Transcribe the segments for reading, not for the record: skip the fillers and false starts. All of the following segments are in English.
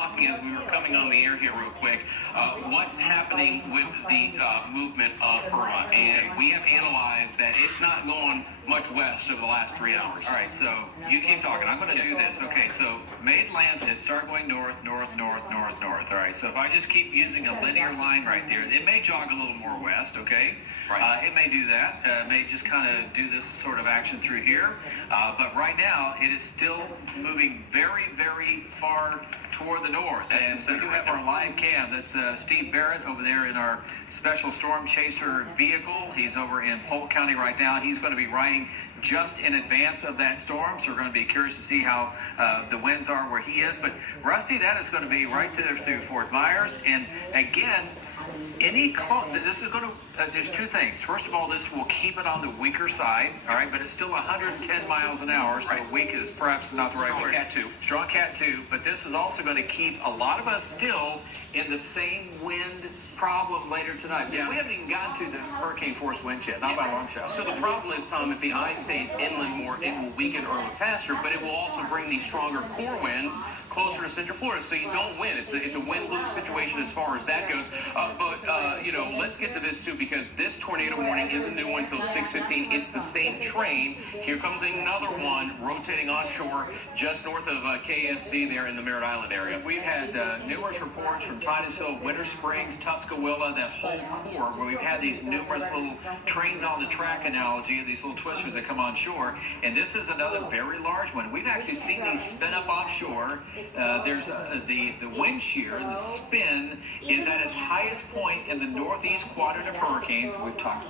talking as we were coming on the air here real quick, what's happening with the movement of Irma. And we have analyzed that it's not going much west over the last 3 hours. All right, so you keep talking. I'm going to do this. Okay, so made land is start going north, north, north, north, north. All right, so if I just keep using a linear line right there, it may jog a little more west, okay? Right. It may do that. It may just kind of do this sort of action through here. But right now, it is still moving very, very far toward the north. And we do have our live cam. That's Steve Barrett over there in our special storm chaser vehicle. He's over in Polk County right now. He's going to be riding just in advance of that storm, so we're going to be curious to see how the winds are where he is. But Rusty, that is going to be right there through Fort Myers. And again, this is going to, there's two things. First of all, this will keep it on the weaker side, all right, but it's still 110 miles an hour, so weak is perhaps not the right word. Cat 2. Strong Cat 2, but this is also going to keep a lot of us still in the same wind problem later tonight. Yeah. We haven't even gotten to the hurricane force wind yet, not by a long shot. So the problem is, Tom, if the eye stays inland more, it will weaken Irma faster, but it will also bring these stronger core winds closer to Central Florida, so you don't win. It's a win-lose situation as far as that goes. You know, let's get to this too, because this tornado warning isn't new until 6:15. It's the same train. Here comes another one rotating offshore just north of KSC there in the Merritt Island area. We've had numerous reports from Titusville, Winter Springs, Tuscaloosa, that whole core, where we've had these numerous little trains on the track analogy, these little twisters that come on shore. And this is another very large one. We've actually seen these spin up offshore. There's the wind shear, the spin, is at its highest point in the northeast quadrant of hurricanes. We've talked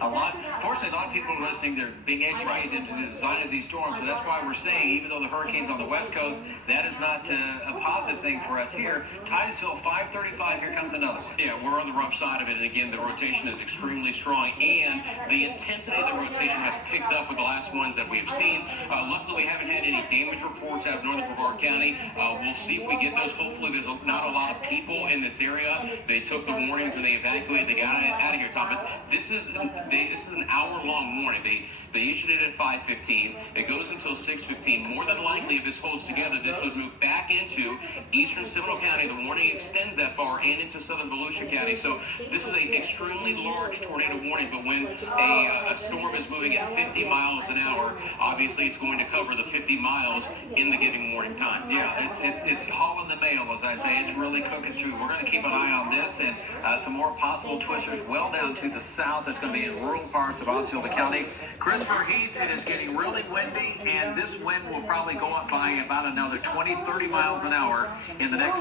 a lot. Fortunately, a lot of people are listening. They're being educated into the design of these storms. So that's why we're saying, even though the hurricane's on the west coast, that is not a positive thing for us here. Titusville, 535, here comes another one. Yeah, we're on the rough side of it, and again, the rotation is extremely strong, and the intensity of the rotation has picked up with the last ones that we've seen. Luckily, we haven't had any damage reports out of northern Brevard County. We'll see if we get those. Hopefully, there's not a lot of people in this area. They took the warnings and they evacuated. They got out of here, Tom. But this is an hour-long warning. They issued it at 5:15. It goes until 6:15. More than likely, if this holds together, this would move back into eastern Seminole County. The warning extends that far and into southern Volusia County. So this is an extremely large tornado warning. But when a storm is moving at 50 miles an hour, obviously it's going to cover the 50 miles in the given warning time. Yeah, it's hauling the mail, as I say. It's really cooking through. We're going to keep an eye on this and some more possible twisters well down to the south. That's going to be in rural parts of Osceola County. Christopher Heath, it is getting really windy, and this wind will probably go up by about another 20, 30 miles an hour in the next